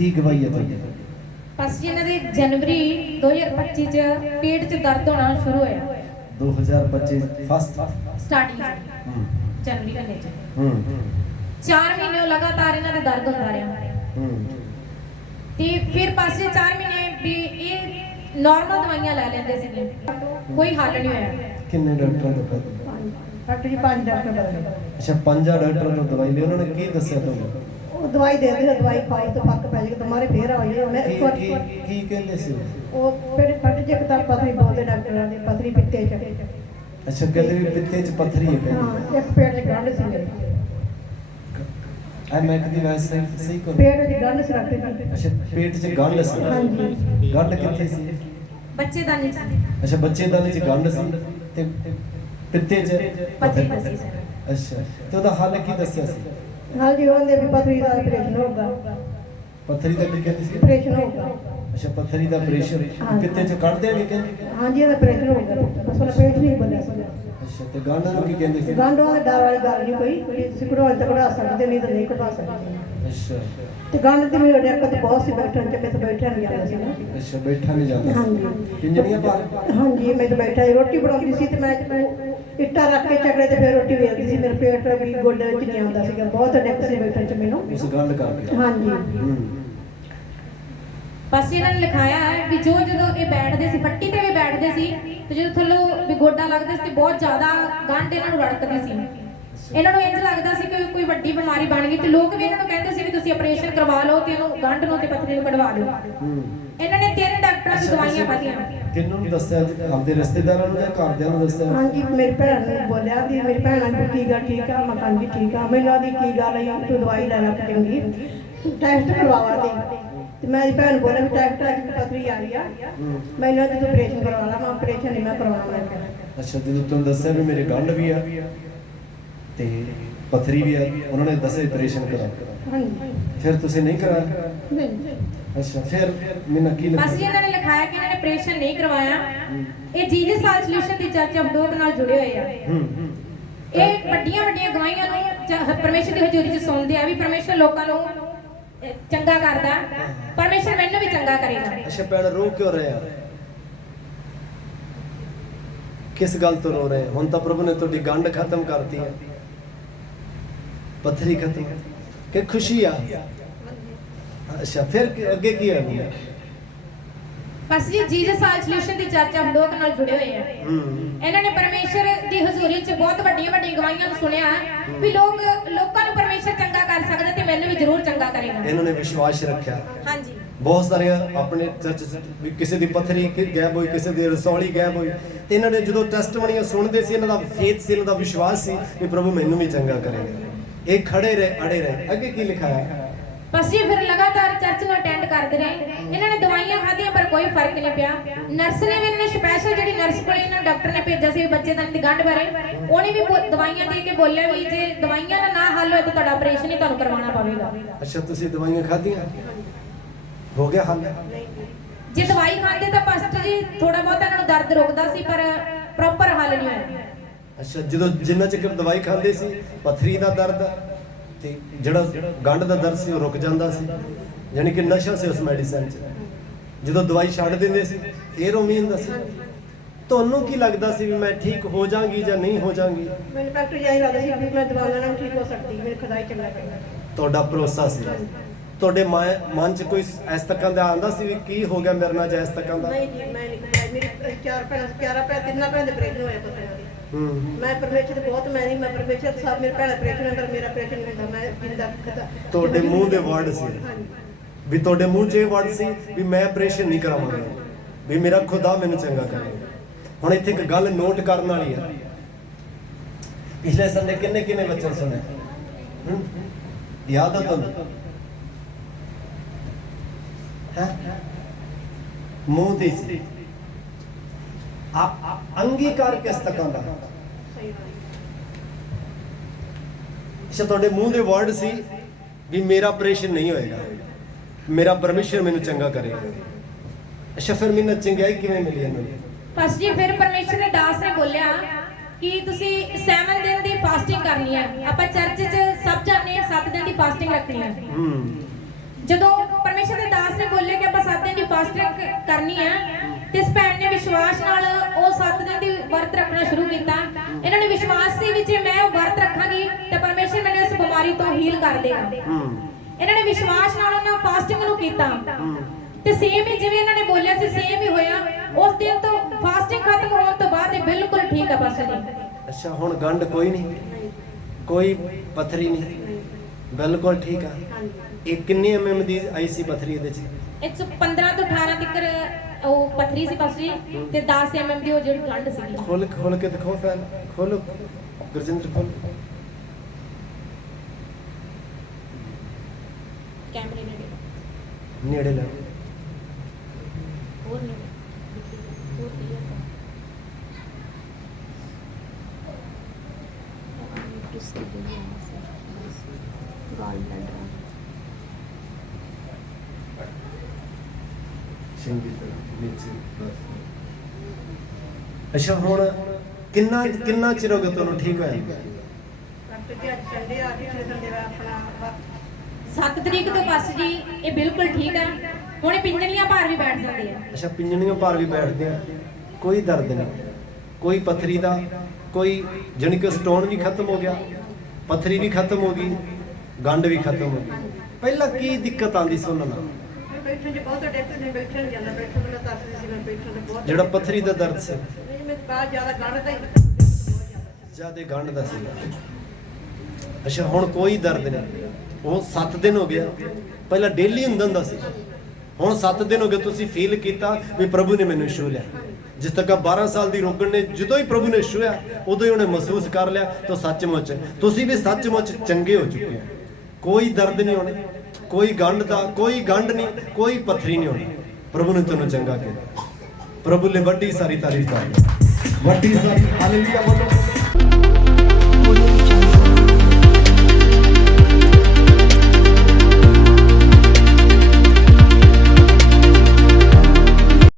ਕੀ ਗਵਾਈ ਹੈ ਤੁਹਾਡੀ? ਬਸ ਜੀ ਇਹਨਾਂ ਦੇ ਜਨਵਰੀ 2025 ਚ ਪੇਟ 'ਚ ਦਰਦ ਹੋਣਾ ਸ਼ੁਰੂ ਹੋਇਆ। 2025 ਫਸਟ ਸਟਾਰਟਿੰਗ ਹੂੰ। ਜਨਵਰੀ ਮਹੀਨੇ 'ਚ। ਹੂੰ। 4 ਮਹੀਨੇ ਲਗਾਤਾਰ ਇਹਨਾਂ ਦੇ ਦਰਦ ਹੁੰਦਾ ਰਿਹਾ। ਹੂੰ। ਤੇ ਫਿਰ ਪਾਸੇ 4 ਮਹੀਨੇ ਵੀ ਇਹ ਨਾਰਮਲ ਦਵਾਈਆਂ ਲੈ ਲੈਂਦੇ ਸੀਗੇ। ਕੋਈ ਹੱਲ ਨਹੀਂ ਹੋਇਆ। ਕਿੰਨੇ ਡਾਕਟਰਾਂ ਤੋਂ ਪਤਾ ਡਾਕਟਰ ਜੀ ਪੰਜ ਡਾਕਟਰ ਬਦਲੇ ਅੱਛਾ ਪੰਜਾਂ ਡਾਕਟਰਾਂ ਤੋਂ ਦਵਾਈ ਲਈ। ਉਹਨਾਂ ਨੇ ਕੀ ਦੱਸਿਆ ਤੁਹਾਨੂੰ? ਉਹ ਦਵਾਈ ਦੇ ਦੇ ਦਵਾਈ ਖਾਓ ਤਾਂ ਫ਼ਰਕ ਪੈ ਜਾਏਗਾ ਤੁਹਾਰੇ ਫੇਰ ਆਈਏ ਉਹਨੇ ਕੀ ਇੱਕ ਵਾਰ ਕੀ ਕੀ ਕਹਿੰਦੇ ਸੀ ਉਹ? ਫਿਰ ਫਟ ਜੇ ਤਾਂ ਪਥਰੀ ਬੋਲਦੇ ਡਾਕਟਰਾਂ ਦੇ ਪਥਰੀ ਪਿੱਤੇ ਚ। ਅੱਛਾ ਕਹਿੰਦੇ ਵੀ ਪਿੱਤੇ 'ਚ ਪੱਥਰੀ ਹੈ ਹਾਂ ਇੱਕ ਪੇਟ ਚ ਗੰਢ ਸੀ ਮੇਰੇ। ਐ ਮੈਂ ਕਦੀ ਵੈਸੇ ਸਹੀ ਕਰੂੰ। ਪੇਟ ਚ ਗੰਢ ਸੀ ਰੱਖਦੇ ਸੀ ਅੱਛਾ ਪੇਟ 'ਚ ਗੰਢ ਸੀ। ਹਾਂਜੀ। ਗੰਢ ਕਿੱਥੇ ਸੀ? ਬੱਚੇ ਦਾ ਨਹੀਂ ਅੱਛਾ ਬੱਚੇ ਦਾ ਵਿੱਚ ਗੰਢ ਸੀ ਤੇ ਪਿੱਤੇ 'ਚ ਪੱਥਰੀ ਸੀ। ਅੱਛਾ ਤੇ ਉਹਦਾ ਹੱਲ ਕੀ ਦੱਸਿਆ ਸੀ? ਨਾਲ ਜੀ ਉਹਦੇ ਵੀ ਪਥਰੀ ਦਾ ਆਪਰੇਸ਼ਨ ਹੋਊਗਾ। ਪੱਥਰੀ ਦਾ ਕੀ ਕਹਿੰਦੇ ਸੀ? ਆਪਰੇਸ਼ਨ ਹੋਊਗਾ। ਅੱਛਾ ਪੱਥਰੀ ਦਾ ਪ੍ਰੈਸ਼ਰ ਪਿੱਤੇ 'ਚ ਕੱਢ ਦੇਣਗੇ ਕਹਿੰਦੇ? ਹਾਂਜੀ ਇਹਦਾ ਆਪਰੇਸ਼ਨ ਹੋਊਗਾ। ਉਹਦਾ ਪੇਟ ਨਹੀਂ ਬਣਿਆ ਸੀ ਅੱਛਾ ਤੇ ਗੰਢ ਨੂੰ ਕੀ ਕਹਿੰਦੇ ਸੀ? ਗੰਢ ਉਹਦੇ ਡਰ ਵਾਲੀ ਗੱਲ ਨਹੀਂ ਕੋਈ। ਵੀ ਤੁਸੀਂ ਕਢਾਉਣ ਤਾਂ ਕਢਾ ਸਕਦੇ ਨਹੀਂ ਤਾਂ ਨਹੀਂ ਕਢਾ ਸਕਦੇ। ਅੱਛਾ। ਤੇ ਗੰਢ ਦੀ ਮੇਰੇ ਦਿੱਕਤ ਬਹੁਤ ਸੀ ਬੈਠਣ ਚ ਮੈਂ ਤਾਂ ਬੈਠਿਆ ਨਹੀਂ ਜਾਂਦਾ ਸੀ ਨਾ। ਅੱਛਾ ਬੈਠਾ ਨਹੀਂ ਜਾਂਦਾ ਹਾਂਜੀ। ਪਿੰਜਣੀਆਂ ਭਾਰ ਹਾਂਜੀ ਮੈਂ ਤਾਂ ਬੈਠਾ ਰੋਟੀ ਬਣਾਉਂਦੀ ਸੀ ਤੇ ਮੈਂ ਇੱਟਾਂ ਰੱਖ ਕੇ ਚੱਕੜੇ ਤੇ ਫਿਰ ਰੋਟੀ ਵੇਲਦੀ ਸੀ ਮੇਰੇ ਪੇਟ ਵੀ ਗੋਡੇ ਵਿੱਚ ਨਹੀਂ ਆਉਂਦਾ ਸੀਗਾ ਬਹੁਤ ਦਿੱਕਤ ਸੀ ਬੈਠਣ ਚ ਮੈਨੂੰ। ਉਸ ਗੱਲ ਕਰਕੇ। ਹਾਂਜੀ। ਹੂੰ। ਬਸ ਇਹਨਾਂ ਨੇ ਲਿਖਾਇਆ ਹੈ ਵੀ ਜੋ ਜਦੋਂ ਇਹ ਬੈਠਦੇ ਸੀ ਫੱਟੀ ਤੇ ਵੀ ਬੈਠਦੇ ਸੀ ਤੇ ਜਦੋਂ ਥੱਲੋਂ ਵੀ ਗੋਡਾ ਲੱਗਦਾ ਸੀ ਤੇ ਬਹੁਤ ਜ਼ਿਆਦਾ ਗੰਢ ਇਹਨਾਂ ਨੂੰ ਰੜਕਦੀ ਸੀ। ਇਹਨਾਂ ਨੂੰ ਇੰਜ ਲੱਗਦਾ ਸੀ ਕਿ ਕੋਈ ਵੱਡੀ ਬਿਮਾਰੀ ਬਣ ਗਈ ਤੇ ਲੋਕ ਵੀ ਇਹਨਾਂ ਨੂੰ ਕਹਿੰਦੇ ਸੀ ਵੀ ਤੁਸੀਂ ਆਪਰੇਸ਼ਨ ਕਰਵਾ ਲਓ ਤੇ ਇਹਨੂੰ ਗੰਢ ਨੂੰ ਤੇ ਪੱਥਰੀ ਨੂੰ ਕਢਵਾ ਲਓ ਇਹਨਾਂ ਨੇ ਤਿੰਨ ਡਾਕਟਰਾਂ ਦੀ ਦਵਾਈਆਂ ਖਾਧੀਆਂ। ਕਿੰਨੂੰ ਨੂੰ ਦੱਸਿਆ ਜੀ? ਆਪਦੇ ਰਿਸ਼ਤੇਦਾਰਾਂ ਨੂੰ ਜਾਂ ਘਰਦਿਆਂ ਨੂੰ ਦੱਸਿਆ? ਹਾਂਜੀ ਮੇਰੀ ਭੈਣ ਨੇ ਬੋਲਿਆ ਵੀ ਮੇਰੀ ਭੈਣ ਨੇ ਠੀਕ ਆ ਠੀਕ ਆ? ਮੈਂ ਕਹਿੰਦੀ ਠੀਕ ਆ। ਮੈਨੂੰ ਆਦੀ ਕੀ ਗੱਲ ਹੈ ਤੂੰ ਦਵਾਈ ਲੈ ਲੈ ਕੇ ਚੰਗੀ। ਤੂੰ ਟੈਸਟ ਕਰਵਾਵਾ ਦੇ। ਤੇ ਮੇਰੀ ਭੈਣ ਬੋਲੇ ਵੀ ਟੈਸਟ ਅੱਜ ਪਤਰੀ ਆ ਰਹੀ ਆ। ਮੈਨੂੰ ਅੱਜ ਤੂੰ ਆਪਰੇਸ਼ਨ ਕਰਵਾ ਲਾ। ਮੈਂ ਆਪਰੇਸ਼ਨ ਨਹੀਂ ਮੈਂ ਕਰਵਾਉਣਾ ਮੈਂ ਅੱਛਾ ਜਦੋਂ ਤੁਹਾਨੂੰ ਦੱਸਿਆ ਵੀ ਮੇਰੇ ਗੰਢ ਵੀ ਆ ਤੇ ਪਥਰੀ ਵੀ ਆ ਉਹਨਾਂ ਨੇ ਦੱਸਿਆ ਆਪਰੇਸ਼ਨ ਕਰਾ। ਹਾਂਜੀ। ਫਿਰ ਤੁਸੀਂ ਨਹੀਂ ਕਰਾਇਆ? ਨਹੀਂ। ਅੱਛਾ ਫਿਰ ਮੈਨੂੰ ਕੀ ਬਸ ਜੀ ਇਹਨਾਂ ਨੇ ਲਿਖਾਇਆ ਕਿ ਇਹਨਾਂ ਨੇ ਆਪਰੇਸ਼ਨ ਨਹੀਂ ਕਰਵਾਇਆ। ਇਹ ਜੀਜਸ ਸਾਲ ਸੋਲੂਸ਼ਨ ਦੀ ਚਰਚਾ ਬਡੋਕ ਨਾਲ ਜੁੜੇ ਹੋਏ ਆ। ਹੂੰ ਹੂੰ। ਇਹ ਵੱਡੀਆਂ ਵੱਡੀਆਂ ਗਵਾਹੀਆਂ ਨੂੰ ਚ- ਪਰਮੇਸ਼ਰ ਦੀ ਹਜ਼ੂਰੀ 'ਚ ਸੁਣਦੇ ਆ। ਵੀ ਪਰਮੇਸ਼ਰ ਲੋਕਾਂ ਨੂੰ ਅਹ, ਚੰਗਾ ਕਰਦਾ। ਪਰਮੇਸ਼ਰ ਮੈਨੂੰ ਵੀ ਚੰਗਾ ਕਰੇਗਾ। ਅੱਛਾ ਭੈਣ ਰੋ ਕਿਉਂ ਰਹੇ ਆ? ਕਿਸ ਗੱਲ ਤੋਂ ਰੋ ਰਹੇ? ਹੁਣ ਤਾਂ ਪ੍ਰਭੂ ਨੇ ਤੁਹਾਡੀ ਗੰਢ ਖਤਮ ਕਰਤੀ ਹੈ ਪੱਥਰੀ ਖਤਮ। ਕਿ ਖੁਸ਼ੀ ਆ। ਅੱਛਾ ਫਿਰ ਕੀ- ਅੱਗੇ ਕੀ ਹੈ ਬਸ ਜੀ ਜੀਜਸ ਸਾਲ ਸੋਲੂਸ਼ਨ ਦੀ ਚਰਚਾ ਬਡੋਕ ਨਾਲ ਜੁੜੇ ਹੋਏ ਆ। ਹੂੰ। ਇਹਨਾਂ ਨੇ ਪਰਮੇਸ਼ਰ ਦੀ ਹਜ਼ੂਰੀ 'ਚ ਬਹੁਤ ਵੱਡੀਆਂ ਵੱਡੀਆਂ ਗਵਾਹੀਆਂ ਨੂੰ ਸੁਣਿਆ। ਵੀ ਲੋਕ ਲੋਕਾਂ ਨੂੰ ਪਰਮੇਸ਼ਰ ਚੰਗਾ ਕਰ ਸਕਦਾ ਤੇ ਮੈਨੂੰ ਵੀ ਜ਼ਰੂਰ ਚੰਗਾ ਕਰੇਗਾ। ਇਹਨਾਂ ਨੇ ਵਿਸ਼ਵਾਸ ਰੱਖਿਆ। ਹਾਂਜੀ। ਬਹੁਤ ਸਾਰੀਆਂ ਆਪਣੇ ਚਰਚ 'ਚ ਵੀ ਕਿਸੇ ਦੀ ਪੱਥਰੀ ਕਿ- ਗਾਇਬ ਹੋਈ ਕਿਸੇ ਦੀ ਰਸੌਲੀ ਗਾਇਬ ਹੋਈ। ਤੇ ਇਹਨਾਂ ਨੇ ਜਦੋਂ ਟੈਸਟਮਨੀਆਂ ਸੁਣਦੇ ਸੀ ਇਹਨਾਂ ਦਾ ਫੇਥ ਸੀ ਇਹਨਾਂ ਦਾ ਵਿਸ਼ਵਾਸ ਸੀ ਵੀ ਪ੍ਰਭੂ ਮੈਨੂੰ ਵੀ ਚੰਗਾ ਕਰੇਗਾ। ਇਹ ਖੜੇ ਰਹੇ ਅੜੇ ਰਹੇ। ਅੱਗੇ ਕੀ ਲਿਖਾਇਆ ਬਸ ਜੀ ਫਿਰ ਲਗਾਤਾਰ ਚਰਚ ਨੂੰ ਅਟੈਂਡ ਕਰਦੇ ਰਹੇ। ਇਹਨਾਂ ਨੇ ਦਵਾਈਆਂ ਖਾਧੀਆਂ ਪਰ ਕੋਈ ਫ਼ਰਕ ਨਹੀਂ ਪਿਆ। ਨਰਸ ਨੇ ਵੀ ਇਹਨਾਂ ਨੇ ਸਪੈਸ਼ਲ ਜਿਹੜੀ ਨਰਸ ਕੋਲੇ ਇਹਨਾਂ ਡਾਕਟਰ ਨੇ ਭੇਜਿਆ ਸੀ ਬੱਚੇ ਦਾ ਦੀ ਗੰਢ ਬਾਰੇ। ਉਹਨੇ ਵੀ ਬੋ- ਦਵਾਈਆਂ ਦੇ ਕੇ ਬੋਲਿਆ ਵੀ ਜੇ ਦਵਾਈਆਂ ਨਾਲ ਨਾ ਹੱਲ ਹੋਏ ਤਾਂ ਤੁਹਾਡਾ ਆਪਰੇਸ਼ਨ ਹੀ ਤੁਹਾਨੂੰ ਕਰਵਾਉਣਾ ਪਵੇਗਾ। ਅੱਛਾ ਤੁਸੀਂ ਦਵਾਈਆਂ ਖਾਧੀਆਂ? ਹੋ ਗਿਆ ਹੱਲ? ਜੇ ਦਵਾਈ ਖਾਂਦੇ ਤਾਂ ਪਾਸਟਰ ਜੀ ਥੋੜਾ ਬਹੁਤ ਇਹਨਾਂ ਨੂੰ ਦਰਦ ਰੁਕਦਾ ਸੀ ਪਰ ਪ੍ਰੋਪਰ ਹੱਲ ਨਹੀਂ ਹੋਇਆ। ਅੱਛਾ ਜਦੋਂ ਜਿੰਨਾ ਚਿਰ ਦਵਾਈ ਖਾਂਦੇ ਸੀ ਪਥਰੀ ਦਾ ਦਰਦ ਤੇ ਜਿਹੜਾ ਗੰਢ ਦਾ ਦਰਦ ਸੀ ਉਹ ਰੁਕ ਜਾਂਦਾ ਸੀ। ਯਾਨੀ ਕਿ ਨਸ਼ਾ ਸੀ ਉਸ ਮੈਡੀਸਨ 'ਚ। ਜਦੋਂ ਦਵਾਈ ਛੱਡ ਦਿੰਦੇ ਸੀ ਫੇਰ ਉਵੇਂ ਹੁੰਦਾ ਸੀ। ਤੁਹਾਨੂੰ ਕੀ ਲੱਗਦਾ ਸੀ ਵੀ ਮੈਂ ਠੀਕ ਹੋ ਜਾਾਂਗੀ ਜਾਂ ਨਹੀਂ ਹੋ ਜਾਾਂਗੀ ਮੈਨੂੰ ਡਾਕਟਰ ਆਈ ਲੱਗਦਾ ਸੀ ਵੀ ਮੈਂ ਦਵਾਈਆਂ ਨਾਲ ਠੀਕ ਹੋ ਸਕਦੀ ਮੇਰੇ ਖੁਦਾਈ ਚੰਗਾ ਕਰੇਗਾ ਤੁਹਾਡਾ ਭਰੋਸਾ ਸੀ। ਤੁਹਾਡੇ ਮਨ 'ਚ ਕੋਈ ਇਸ ਤਰ੍ਹਾਂ ਦਾ ਆਂਦਾ ਸੀ ਵੀ ਕੀ ਹੋ ਗਿਆ ਮੇਰੇ ਨਾਲ ਜਾਂ ਇਸ ਤਰ੍ਹਾਂ ਦਾ? ਨਹੀਂ ਜੀ ਮੈਂ ਨਹੀਂ ਮੇਰੀ ਚਾਰ ਭੈਣਾਂ ਚਾਰਾਂ ਭੈਣਾਂ ਤਿੰਨਾਂ ਭੈਣਾਂ ਦੇ ਆਪਰੇਸ਼ਨ ਹੋਏ ਪਤਰਿਆਂ ਦੇ ਹੂੰ ਮੈਂ ਪਰਮੇਸ਼ਰ ਦੇ ਬਹੁਤ ਮੈਂ ਨਹੀਂ ਮੈਂ ਪਰਮੇਸ਼ਰ ਸਾਹਿਬ ਮੇਰੇ ਭੈਣ ਆਪਰੇਸ਼ਨ ਅੰਦਰ ਮੇਰਾ ਆਪਰੇਸ਼ਨ ਨਹੀਂ ਹੁੰਦਾ ਮੈਂ ਜਿੰਦਾ ਖਤਾ ਤੁਹਾਡੇ ਮੂੰਹ ਦੇ word ਸੀ। ਵੀ ਤੁਹਾਡੇ ਮੂੰਹ 'ਚ ਇਹ ਵਰਡ ਸੀ ਵੀ ਮੈਂ ਆਪਰੇਸ਼ਨ ਨਹੀਂ ਕਰਾਵਾਂਗਾ। ਵੀ ਮੇਰਾ ਖੁਦਾ ਮੈਨੂੰ ਚੰਗਾ ਕਰੇ। ਹੁਣ ਇੱਥੇ ਇੱਕ ਗੱਲ ਨੋਟ ਕਰਨ ਵਾਲੀ ਹੈ ਪਿਛਲੇ ਸੰਡੇ ਕਿੰਨੇ ਕਿੰਨੇ ਬੱਚੇ ਸੁਣੇ? ਯਾਦ ਆ ਤੁਹਾਨੂੰ? ਹੈ? ਮੂੰਹ ਦੀ ਸੀ। ਅੰਗੀਕਾਰ ਕਿਸ ਤਰ੍ਹਾਂ ਦਾ ਅੱਛਾ ਤੁਹਾਡੇ ਮੂੰਹ ਦੇ ਵਰਡ ਸੀ ਵੀ ਮੇਰਾ ਆਪਰੇਸ਼ਨ ਨਹੀਂ ਹੋਏਗਾ। ਮੇਰਾ ਪਰਮੇਸ਼ਰ ਮੈਨੂੰ ਚੰਗਾ ਕਰੇਗਾ। ਅੱਛਾ ਫਿਰ ਮੈਨੂੰ ਚੰਗਿਆਈ ਕਿਵੇਂ ਮਿਲੀ ਇਹਨਾਂ? ਨੂੰ ਬਸ ਜੀ ਫਿਰ ਪਰਮੇਸ਼ਰ ਦੇ ਦਾਸ ਨੇ ਬੋਲਿਆ ਕਿ ਤੁਸੀਂ 7 ਦਿਨ ਦੀ ਫਾਸਟਿੰਗ ਕਰਨੀ ਹੈ। ਆਪਾਂ ਚਰਚ 'ਚ ਸਭ ਜਾਣਦੇ ਆ 7 ਦਿਨ ਦੀ ਫਾਸਟਿੰਗ ਰੱਖਣੀ ਹੈ। ਹੂੰ। ਜਦੋਂ ਪਰਮੇਸ਼ਰ ਦੇ ਦਾਸ ਨੇ ਬੋਲੇ ਕਿ ਆਪਾਂ 7 ਦਿਨ ਦੀ ਫਾਸਟਿੰਗ ਕਰਨੀ ਹੈ ਤੇ ਇਸ ਭੈਣ ਨੇ ਵਿਸ਼ਵਾਸ ਨਾਲ 7 ਦਿਨ ਦੀ ਵਰਤ ਰੱਖਣਾ ਸ਼ੁਰੂ ਕੀਤਾ। ਇਹਨਾਂ ਨੇ ਵਿਸ਼ਵਾਸ ਸੀ ਵੀ ਜੇ ਮੈਂ ਉਹ ਵਰਤ ਰੱਖਾਂਗੀ ਤੇ ਪਰਮੇਸ਼ਰ ਮੈਨੂੰ ਇਸ ਬਿਮਾਰੀ ਤੋਂ ਹੀਲ ਕਰ ਦੇਗਾ। ਇਹਨਾਂ ਨੇ ਵਿਸ਼ਵਾਸ ਨਾਲ ਉਹਨਾਂ ਫਾਸਟਿੰਗ ਨੂੰ ਕੀਤਾ। ਤੇ ਸੇਮ ਹੀ ਜਿਵੇਂ ਇਹਨਾਂ ਨੇ ਬੋਲਿਆ ਸੀ ਸੇਮ ਹੀ ਹੋਇਆ। ਉਸ ਦਿਨ ਤੋਂ ਫਾਸਟਿੰਗ ਖਤਮ ਹੋਣ ਤੋਂ ਬਾਅਦ ਇਹ ਬਿਲਕੁਲ ਠੀਕ ਆ ਪਾਸਟਰ ਜੀ। ਅੱਛਾ ਹੁਣ ਗੰਢ ਕੋਈ ਨਹੀਂ? ਕੋਈ ਪਥਰੀ ਨਹੀਂ? ਬਿਲਕੁਲ ਠੀਕ ਆ। ਇਹ ਕਿੰਨੀ ਐਮਐਮ ਦੀ ਆਈ ਸੀ ਪਥਰੀ ਇਹਦੇ ਚ? 115 ਤੋਂ 18 ਤੱਕ ਉਹ ਪਥਰੀ ਸੀ ਪਾਸਟਰ ਜੀ ਤੇ 10 ਐਮਐਮ ਦੀ ਉਹ ਜਿਹੜੀ ਗੰਢ ਸੀ ਖੋਲ ਖੋਲ ਕੇ ਦਿਖਾਓ ਫੈਲ ਖੋਲੋ। ਗੁਰਜਿੰਦਰ ਖੋਲ। ਕੈਮਰੇ ਨੇੜੇ। ਨੇੜੇ ਲੈ ਹੋਰ ਨੇੜੇ। ਹੋਰ clear ਕਰ। ਚੰਗੀ ਤਰ੍ਹਾਂ ਨੀਚੇ ਬਸ। ਅੱਛਾ ਹੁਣ ਕਿੰਨਾ ਕਿੰਨਾ ਚਿਰ ਹੋ ਗਿਆ ਤੁਹਾਨੂੰ ਠੀਕ ਹੋਇਆ? 7 ਤਰੀਕ ਤੋਂ ਪਾਸਟਰ ਜੀ ਇਹ ਬਿਲਕੁਲ ਠੀਕ ਆ। ਹੁਣ ਇਹ ਪਿੰਜਣੀਆਂ ਭਾਰ ਵੀ ਬੈਠ ਜਾਂਦੇ ਆ। ਅੱਛਾ ਪਿੰਜਣੀਆਂ ਭਾਰ ਵੀ ਬੈਠਦੇ ਆ ਕੋਈ ਦਰਦ ਨਹੀਂ। ਕੋਈ ਪਥਰੀ ਦਾ ਕੋਈ ਜਾਣੀ ਕਿ ਸਟੋਨ ਵੀ ਖਤਮ ਹੋ ਗਿਆ ਪਥਰੀ ਵੀ ਖਤਮ ਹੋ ਗਈ ਗੰਢ ਵੀ ਖਤਮ ਹੋ ਗਈ। ਪਹਿਲਾਂ ਕੀ ਦਿੱਕਤ ਆਂਦੀ ਸੀ ਉਹਨਾਂ ਨਾਲ? ਬੈਠਣ 'ਚ ਬਹੁਤ ਡੈਥ ਨੇ ਬੈਠਣ ਨੀ ਜਾਂਦਾ ਬੈਠਣ ਨੂੰ ਤਰਸਦੀ ਸੀ ਮੈਂ ਬੈਠਣ ਤੇ ਬਹੁਤ ਜਿਹੜਾ ਪਥਰੀ ਦਾ ਦਰਦ ਸੀ। ਨਹੀਂ ਮੈਂ ਬਾਹਰ ਜ਼ਿਆਦਾ ਗਾਣਾ ਤਾਂ ਹੀ ਜਿਆਦੇ ਗੰਢ ਦਾ ਸੀ। ਅੱਛਾ ਹੁਣ ਕੋਈ ਦਰਦ ਨਹੀਂ। ਉਹ 7 ਦਿਨ ਹੋ ਗਿਆ ਪਹਿਲਾਂ ਡੇਲੀ ਹੁੰਦਾ ਹੁੰਦਾ ਸੀ। ਹੁਣ 7 ਦਿਨ ਹੋ ਗਏ ਤੁਸੀਂ ਫੀਲ ਕੀਤਾ ਵੀ ਪ੍ਰਭੂ ਨੇ ਮੈਨੂੰ ਛੂ ਲਿਆ। ਜਿਸ ਤੱਕ 12 ਸਾਲ ਦੀ ਰੋਗਣ ਨੇ ਜਦੋਂ ਹੀ ਪ੍ਰਭੂ ਨੇ ਛੂਇਆ ਉਦੋਂ ਹੀ ਉਹਨੇ ਮਹਿਸੂਸ ਕਰ ਲਿਆ ਤਾਂ ਸੱਚਮੁੱਚ। ਤੁਸੀਂ ਵੀ ਸੱਚਮੁੱਚ ਚੰਗੇ ਹੋ ਚੁੱਕੇ ਹੋ। ਕੋਈ ਦਰਦ ਨਹੀਂ ਹੋਣੇ। ਕੋਈ ਗੰਢ ਦਾ ਕੋਈ ਗੰਢ ਨਹੀਂ, ਕੋਈ ਪੱਥਰੀ ਨਹੀਂ ਹੋਣੀ। ਪ੍ਰਭੂ ਨੇ ਤੈਨੂੰ ਚੰਗਾ ਕੀਤਾ ਪ੍ਰਭੂ ਨੇ ਵੱਡੀ ਸਾਰੀ ਤਾਰੀਫ ਕਰ ਵੱਡੀ ਸਾਰੀ ਹਾਲੇਲੂਇਆ ਬੋਲੋ।